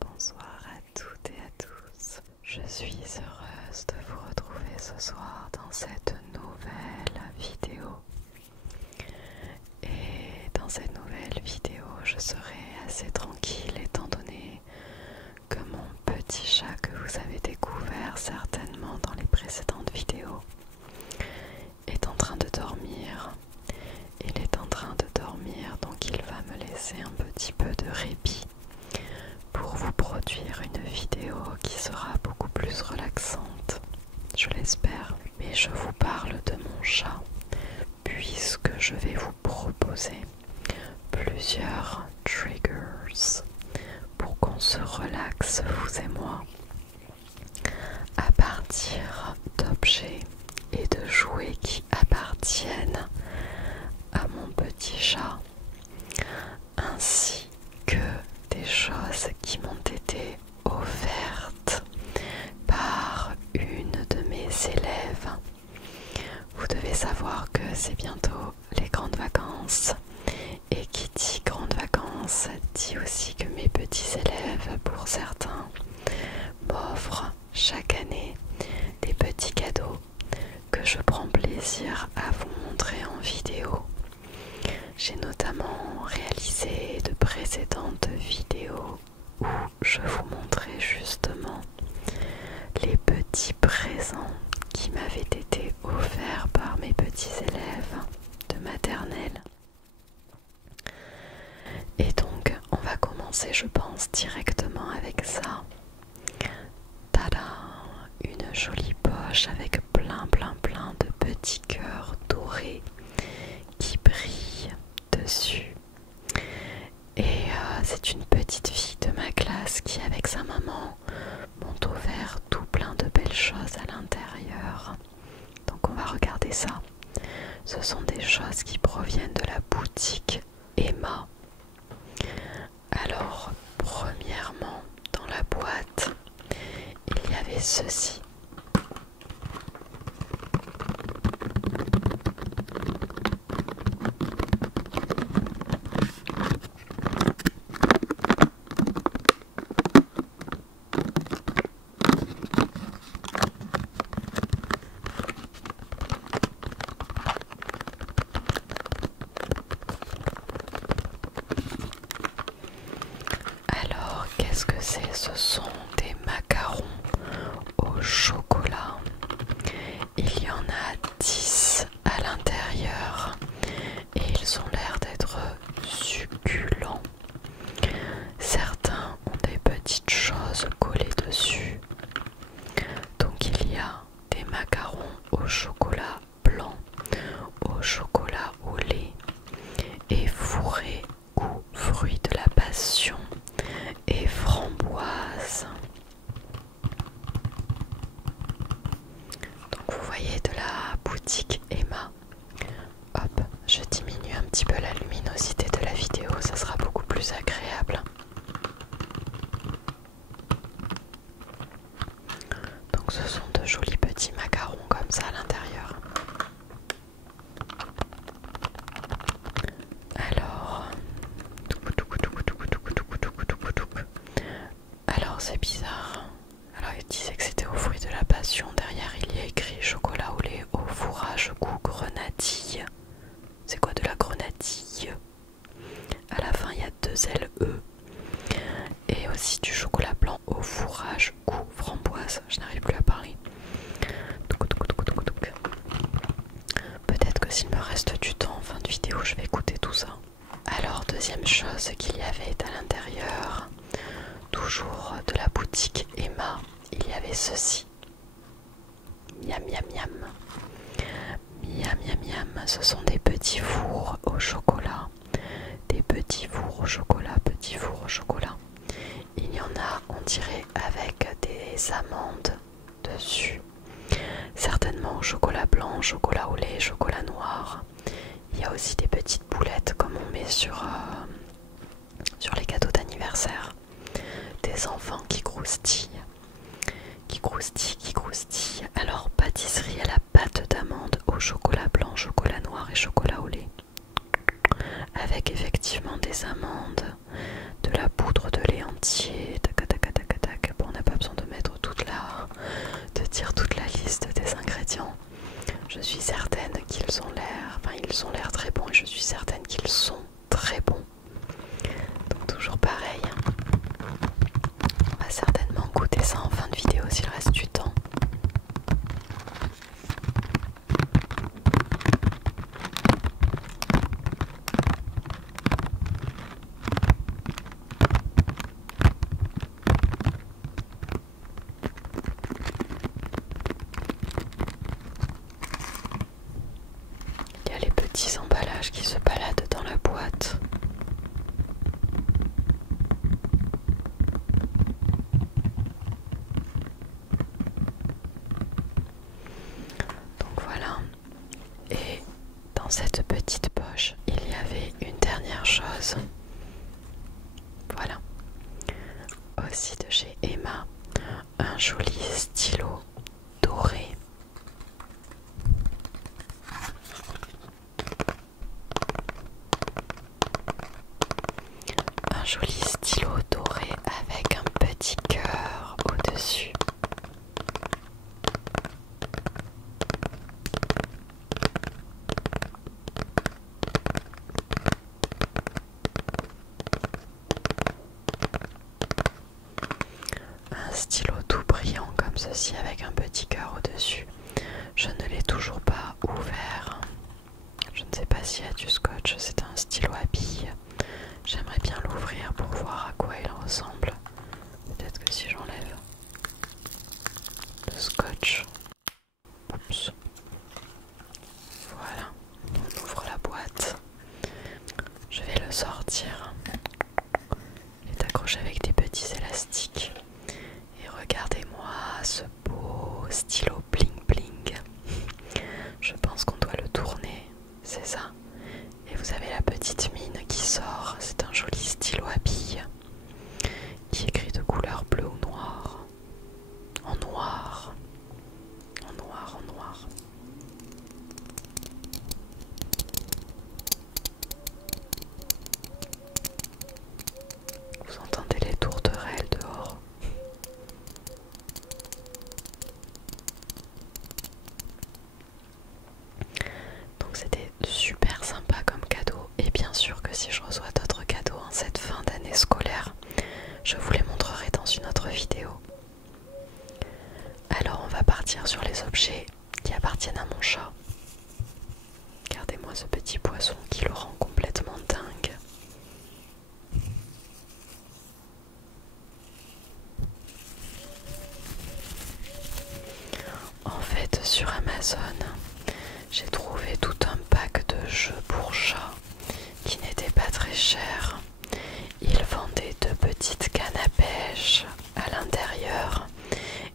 bonsoir à toutes et à tous. Je suis heureuse de vous retrouver ce soir dans cette nouvelle vidéo. Et dans cette nouvelle vidéo, je serai assez tranquille étant donné que mon petit chat que vous avez découvert certainement dans les précédentes vidéos est en train de dormir. Il est en train de dormir, donc il va me laisser un petit peu de répit pour vous produire une vidéo qui sera beaucoup plus relaxante, je l'espère. Mais je vous parle de mon chat, puisque je vais vous proposer plusieurs triggers pour qu'on se relaxe, vous et moi, à partir d'objets et de jouets qui appartiennent à mon petit chat, ainsi que des choses qui m'ont été offertes par une de mes élèves. Vous devez savoir que c'est bientôt les grandes vacances, et qui dit grandes vacances dit aussi que mes petits élèves, pour certains, m'offrent chaque année des petits cadeaux que je prends plaisir à vous montrer en vidéo. J'ai notamment réalisé de précédentes vidéos où je vous montrais justement les petits présents qui m'avaient été offerts par mes petits élèves de maternelle. Et donc on va commencer, je pense, directement avec ça. Tada! Une jolie poche avec plein de petits cœurs dorés qui brillent dessus. Et c'est une petite fille de ma classe qui, avec sa maman, m'ont offert tout plein de belles choses à l'intérieur. Donc on va regarder ça. Ce sont des choses qui proviennent de la boutique Emma. Alors, premièrement, dans la boîte, il y avait ceci. Alors, qu'est-ce que c'est? Ce sont des macarons au chocolat. Il y en a 10 à l'intérieur et ils ont l'air d'être succulents. Certains ont des petites choses collées dessus. Donc il y a des macarons au chocolat blanc, au chocolat au lait et fourrés goût fruits de la passion et framboise. Donc vous voyez, de la boutique Emma. Hop, je diminue un petit peu la luminosité de la vidéo, ça sera beaucoup plus agréable. Donc ce sont de jolis petits macarons comme ça à l'intérieur. Alors c'est bizarre. Alors il disait que c'était aux fruits de la passion. Derrière il y a écrit chocolat au lait au fourrage goût grenadille. C'est quoi de la grenadille? À la fin il y a 2 LE. Et aussi du chocolat blanc au fourrage goût framboise. Je n'arrive plus à parler. Peut-être que s'il me reste du temps en fin de vidéo, je vais écouter tout ça. Alors, deuxième chose qu'il y avait à l'intérieur, toujours de la boutique Emma, il y avait ceci. Miam miam miam. Miam miam miam, ce sont des petits fours au chocolat. Des petits fours au chocolat, petits fours au chocolat. Il y en a, on dirait, avec des amandes dessus. Certainement au chocolat blanc, chocolat au lait, chocolat noir. Il y a aussi des petites boulettes comme on met sur les gâteaux d'anniversaire. Des enfants qui croustillent. Qui croustillent. Alors, pâtisserie à la pâte d'amande au chocolat blanc, chocolat noir et chocolat au lait. Avec effectivement des amandes, de la poudre de lait entier, toujours pareil. On va certainement goûter ça en fin de vidéo s'il reste du temps. Il y a les petits emballages qui se baladent dans la boîte. Donc voilà. Et dans cette petite poche, il y avait une dernière chose. Voilà. Aussi de chez Emma, un joli stylo doré. Un joli stylo doré avec un petit cœur au-dessus. Un stylo tout brillant comme ceci avec un petit cœur au-dessus. Je ne l'ai toujours pas ouvert. Je ne sais pas s'il y a du scotch, c'est un stylo à billes. J'aimerais bien l'ouvrir pour voir à quoi il ressemble. Peut-être que si j'enlève le scotch. Oups. Voilà, on ouvre la boîte. Je vais le sortir. Il est accroché avec des petits élastiques. Et regardez-moi ce beau stylo bling bling. Je pense qu'on doit le tourner, c'est ça. Et vous avez la petite mine qui sort. C'est un joli stylo à billes qui est écrit de couleur bleu ou noir. En noir. En noir, en noir. Vous entendez les tourterelles dehors. Donc c'était super sympa comme cadeau. Et bien sûr que si je reçois d'autres cadeaux en cette fin d'année scolaire, je vous les montrerai dans une autre vidéo. Alors on va partir sur les objets qui appartiennent à mon chat. Regardez-moi ce petit poisson qui le rend complètement dingue. En fait, sur Amazon, j'ai trouvé tout un pack de jeux pour chats qui n'étaient pas très chers. Ils vendaient de petites cannes à pêche à l'intérieur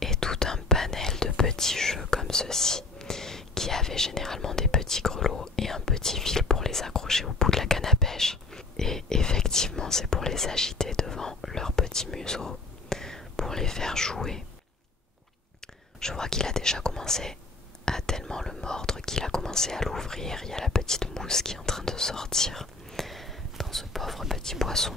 et tout un panel de petits jeux comme ceci qui avaient généralement des petits grelots et un petit fil pour les accrocher au bout de la canne à pêche. Et effectivement, c'est pour les agiter devant leur petit museau, pour les faire jouer. Je vois qu'il a déjà commencé à tellement le mordre qu'il a commencé à l'ouvrir. Il y a la petite mousse qui est en train de sortir dans ce pauvre petit poisson.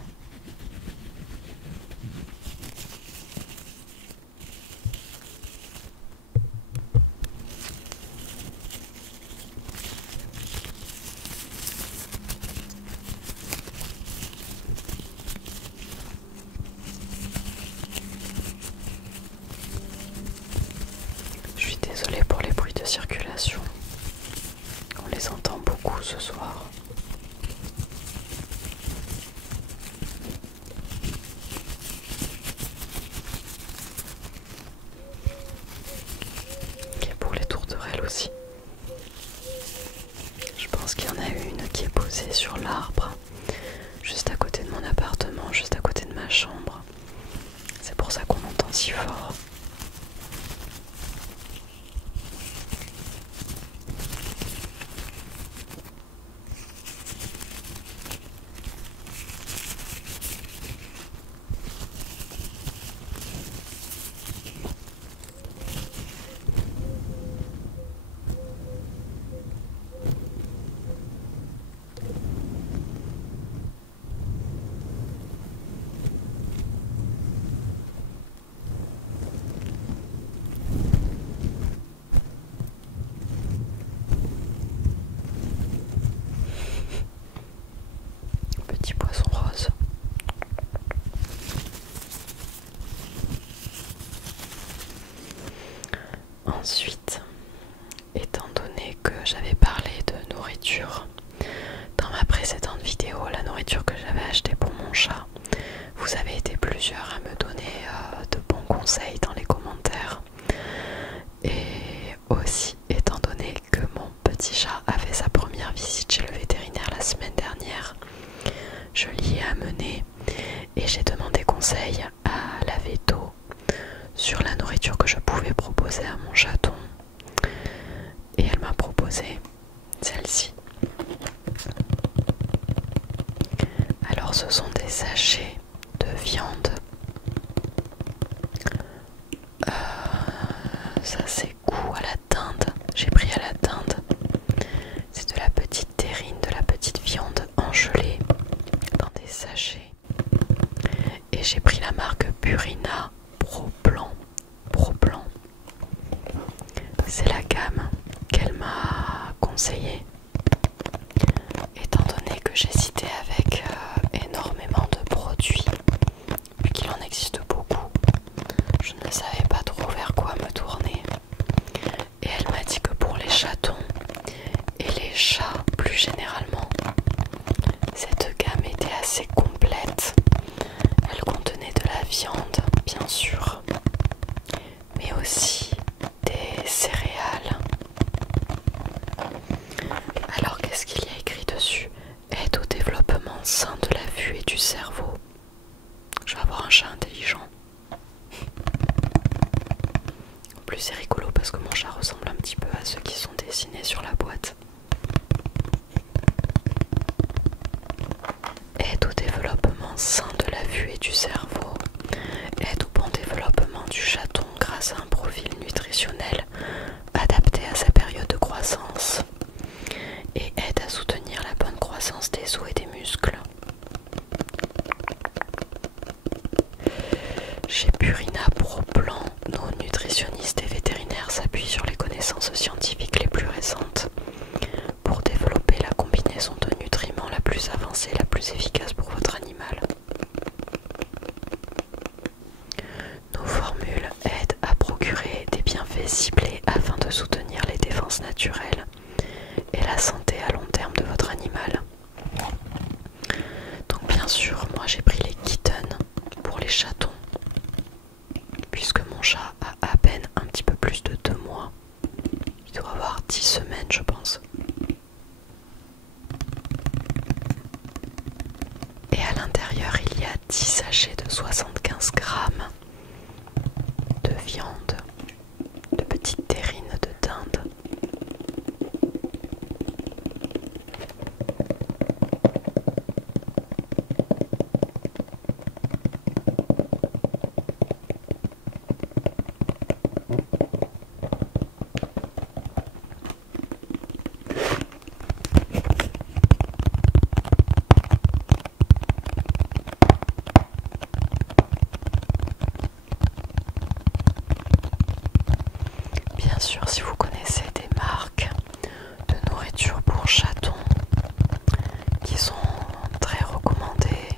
Je suis désolée pour les bruits de circulation. On les entend beaucoup ce soir. Ensuite, étant donné que j'avais parlé de nourriture dans ma précédente vidéo, la nourriture que j'avais achetée pour mon chat, vous avez été plusieurs à me donner de bons conseils dans les commentaires. Et aussi, étant donné que mon petit chat a fait sa première visite chez le vétérinaire la semaine dernière, je l'y ai amené et j'ai demandé conseil à la véto sur la nourriture que je pouvais proposer à mon chaton. Et elle m'a proposé celle-ci. Alors ce sont des sachets de viande. Ça c'est goût à la dinde. J'ai pris à la dinde. C'est de la petite terrine, de la petite viande engelée dans des sachets. Et j'ai pris la marque Purina Pro Blanc. C'est la gamme qu'elle m'a conseillée. Étant donné que j'hésitais avec énormément de produits, vu qu'il en existe beaucoup, je ne savais pas trop vers quoi me tourner. Et elle m'a dit que pour les chatons et les chats plus généralement, cette gamme était assez complète. Elle contenait de la viande, bien sûr, mais aussi des céréales. Alors qu'est-ce qu'il y a écrit dessus? Aide au développement sain de la vue et du cerveau. Je vais avoir un chat intelligent. En plus c'est rigolo parce que mon chat ressemble un petit peu à ceux qui sont dessinés sur la boîte. Aide au développement sain de la vue et du cerveau. Aide au bon développement du chaton grâce à un profil nutritionnel adapté à sa période de croissance. Et aide à soutenir la bonne croissance des os et des muscles. Chez Purina Pro Blanc, nos nutritionnistes et vétérinaires s'appuient sur les connaissances scientifiques les plus récentes pour développer la combinaison de nutriments la plus avancée, la plus efficace pour votre animal. Nos formules aident à procurer des bienfaits ciblés afin de soutenir les défenses naturelles et la santé à long terme de votre animal. Donc bien sûr, moi j'ai pris les Kitten pour les chatons, puisque mon chat a à peine un petit peu plus de 2 mois. Il doit avoir 10 semaines je pense. Et à l'intérieur il y a 10 sachets de 75 grammes de viande, de petites terrines de dinde. Bien sûr, si vous connaissez des marques de nourriture pour chatons qui sont très recommandées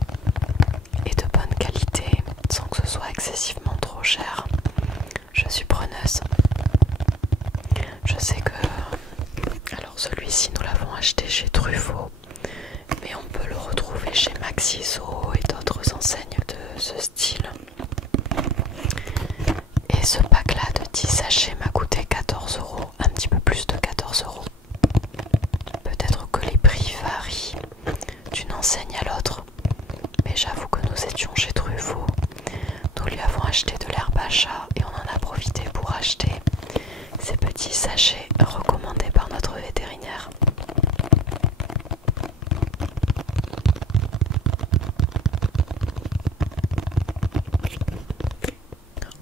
et de bonne qualité sans que ce soit excessivement trop cher, je suis preneuse. Je sais que, alors celui-ci nous l'avons acheté chez Truffaut, mais on peut le retrouver chez Maxiso et d'autres enseignes de ce style. Et ce pack là de 10 sachets m'a coûté 14 €, un petit peu plus de 14 €. Peut-être que les prix varient d'une enseigne à l'autre, mais j'avoue que nous étions chez Truffaut. Nous lui avons acheté de l'herbe à chat et on en a profité pour acheter ces petits sachets recommandés par notre vétérinaire.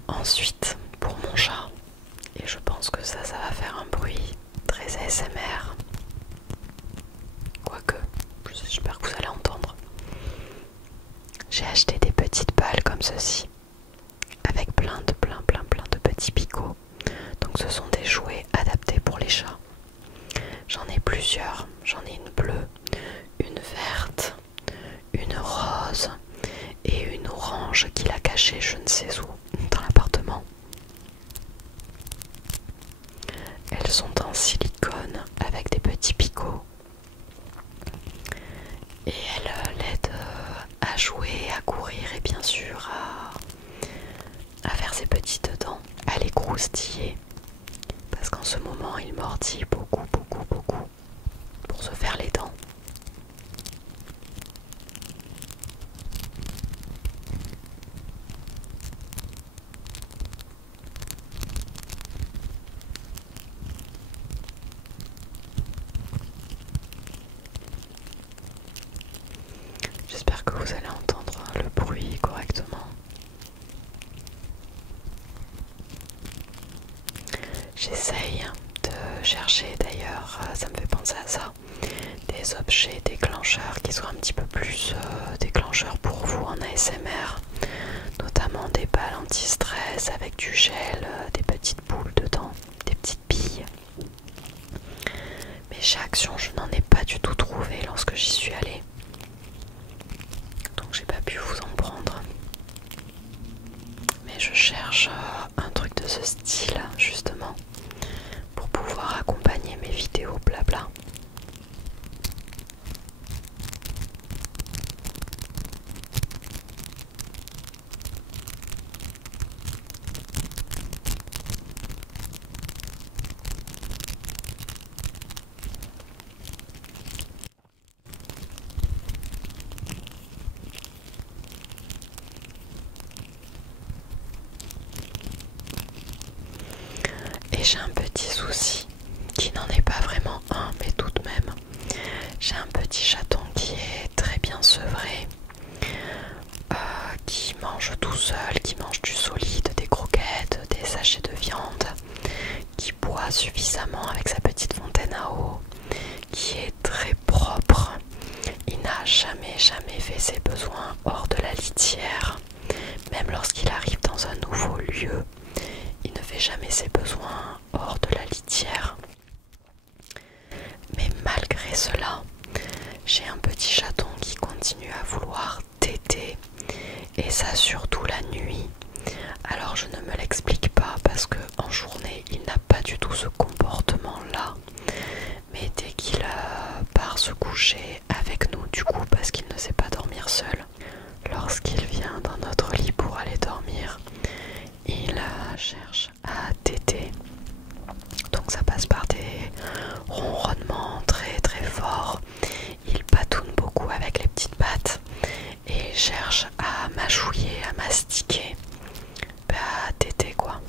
Ensuite, pour mon chat, et je pense que ça va faire un bruit très ASMR, quoique, j'espère que vous allez entendre. J'ai acheté des petites balles comme ceci, avec plein de petits picots. Donc ce sont des jouets adaptés pour les chats. J'en ai plusieurs, j'en ai une bleue, une verte, une rose et une orange qu'il a cachée je ne sais où dans l'appartement. croustiller. Parce qu'en ce moment, il mordit beaucoup pour se faire les dents. J'espère que vous allez entendre le bruit correctement. J'essaye de chercher d'ailleurs, ça me fait penser à ça, des objets déclencheurs qui soient un petit peu plus déclencheurs pour vous en ASMR, notamment des balles anti-stress avec du gel, des petites boules dedans, des petites billes. Mais chez Action, je n'en ai pas du tout trouvé lorsque j'y suis allée. Donc j'ai pas pu vous en prendre. Mais je cherche un truc de ce style justement pour pouvoir accompagner mes vidéos blabla. Et j'ai un petit souci, qui n'en est pas vraiment un, mais tout de même. J'ai un petit chaton qui est très bien sevré, qui mange tout seul, qui mange du solide, des croquettes, des sachets de viande, qui boit suffisamment avec sa petite fontaine à eau, qui est très propre. Il n'a jamais fait ses besoins hors de la litière, même lorsqu'il arrive dans un nouveau lieu. Il ne fait jamais ses besoins hors de la litière. Mais malgré cela, j'ai un petit chaton qui continue à vouloir téter, et ça surtout la nuit. Alors je ne me l'explique pas parce que en journée il n'a pas du tout ce comportement là, mais dès qu'il part se coucher avec nous du coup parce qu'il ne sait pas dormir seul, lorsqu'il vient dans notre lit pour aller dormir, il cherche à téter. Donc ça passe par des ronronnements très forts. Il patoune beaucoup avec les petites pattes et cherche à mâchouiller, à mastiquer, à téter quoi.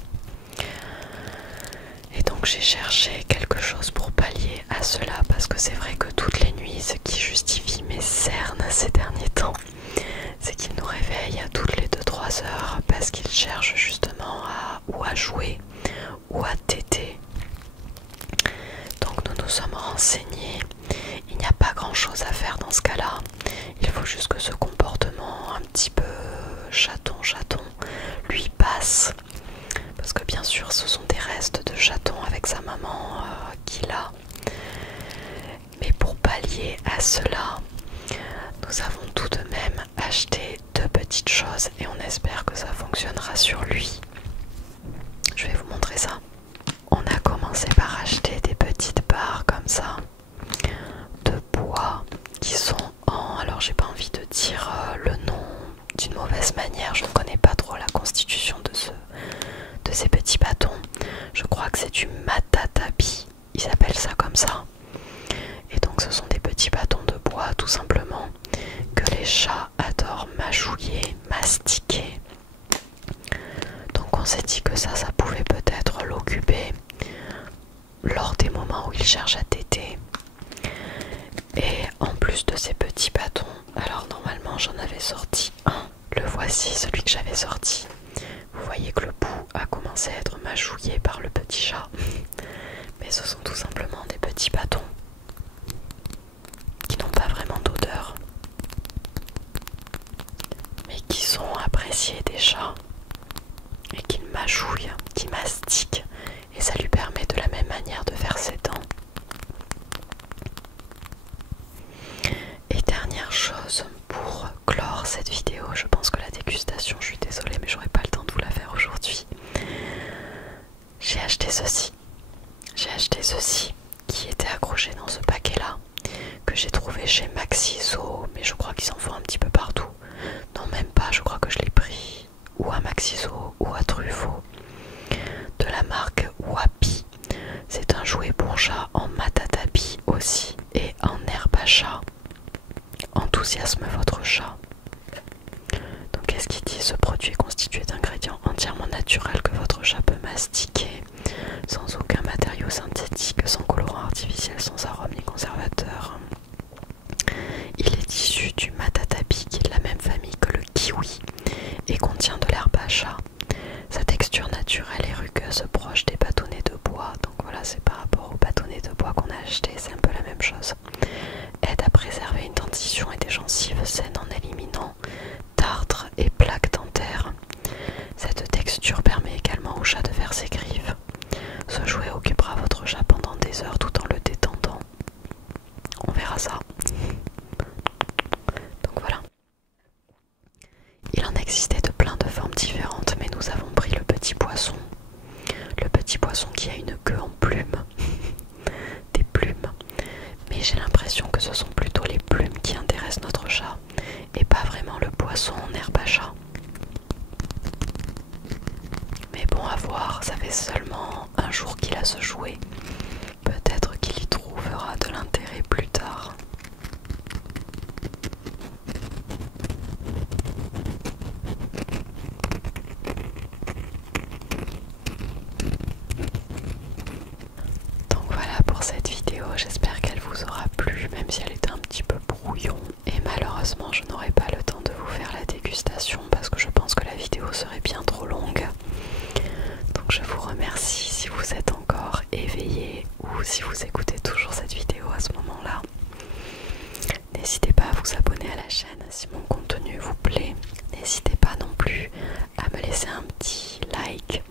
Et donc j'ai cherché quelque chose pour pallier à cela parce que c'est vrai que toutes les nuits, ce qui justifie mes cernes ces derniers temps, c'est qu'il nous réveille toutes les 2-3 heures parce qu'il cherche justement ou à jouer ou à téter. Donc nous nous sommes renseignés, il n'y a pas grand chose à faire dans ce cas-là, il faut juste que ce comportement un petit peu chaton lui passe, parce que bien sûr ce sont des restes de chaton avec sa maman qu'il a. Mais pour pallier à cela, nous avons tout de même acheté 2 petites choses et on espère que ça fonctionnera sur lui. Je vais vous montrer ça. On a commencé par acheter des petites barres comme ça de bois qui sont en... Alors j'ai pas envie de dire le nom d'une mauvaise manière, je ne connais pas trop la constitution de ces petits bâtons. Je crois que c'est du matatabi, ils appellent ça comme ça. Et donc ce sont des petits bâtons de bois tout simplement que les chats adorent mâchouiller, mastiquer. Donc on s'est dit que ça pouvait peut-être l'occuper lors des moments où il cherche à téter. Et en plus de ces petits bâtons, alors normalement j'en avais sorti un, le voici, celui que j'avais sorti. Vous voyez que le bout a commencé à être mâchouillé par le petit chat. Mais ce sont tout simplement des petits bâtons qui n'ont pas vraiment d'odeur, mais qui sont appréciés des chats et qu'ils mâchouillent, qui mastiquent, et ça lui permet de la même manière de faire ses dents. Et dernière chose pour clore cette vidéo, je pense que la dégustation, je suis désolée mais j'aurai pas le temps de vous la faire aujourd'hui. J'ai acheté ceci. J'ai acheté ceci qui était accroché dans ce paquet là, que j'ai trouvé chez Maxiso, mais je crois qu'ils en font un petit peu partout. Non, même pas, je crois que je l'ai pris ou à Maxiso ou à Truffaut. De la ce produit est constitué d'ingrédients entièrement naturels que votre chat peut mastiquer, sans aucun matériau synthétique, sans colorant artificiel, sans arôme ni conservateur. Il est issu du matatapi, qui est de la même famille que le kiwi, et contient de l'herbe à chat. Sa texture naturelle et rugueuse proche des bâtonnets de bois, donc voilà, c'est par rapport aux bâtonnets de bois qu'on a acheté, c'est un peu la même chose. Aide à préserver une dentition et des gencives saines en éliminant tartre et plaques dentaires. Cette texture permet également au chat de faire ses griffes. Ce jouet occupera votre chat pendant des heures tout en le détendant. On verra ça. Donc voilà. Il en existait de plein de formes différentes, mais nous avons pris le petit poisson. Le petit poisson qui a une queue en plumes. Des plumes. Mais j'ai l'impression que ce sont plutôt les plumes qui intéressent notre chat, et pas vraiment le poisson en herbe à chat. Mais bon, à voir, ça fait seulement un jour qu'il a ce jouet. Peut-être qu'il y trouvera de l'intérêt plus tard. Donc voilà pour cette vidéo, j'espère qu'elle vous aura plu, même si elle était un petit peu brouillon. Et malheureusement, je n'aurai pas le temps de vous faire la dégustation parce que je pense que la vidéo serait bien trop longue. Donc je vous remercie si vous êtes encore éveillé ou si vous écoutez toujours cette vidéo à ce moment-là. N'hésitez pas à vous abonner à la chaîne si mon contenu vous plaît. N'hésitez pas non plus à me laisser un petit like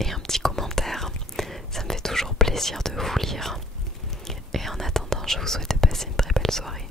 et un petit commentaire. Ça me fait toujours plaisir de vous lire. Et en attendant, je vous souhaite de passer une très belle soirée.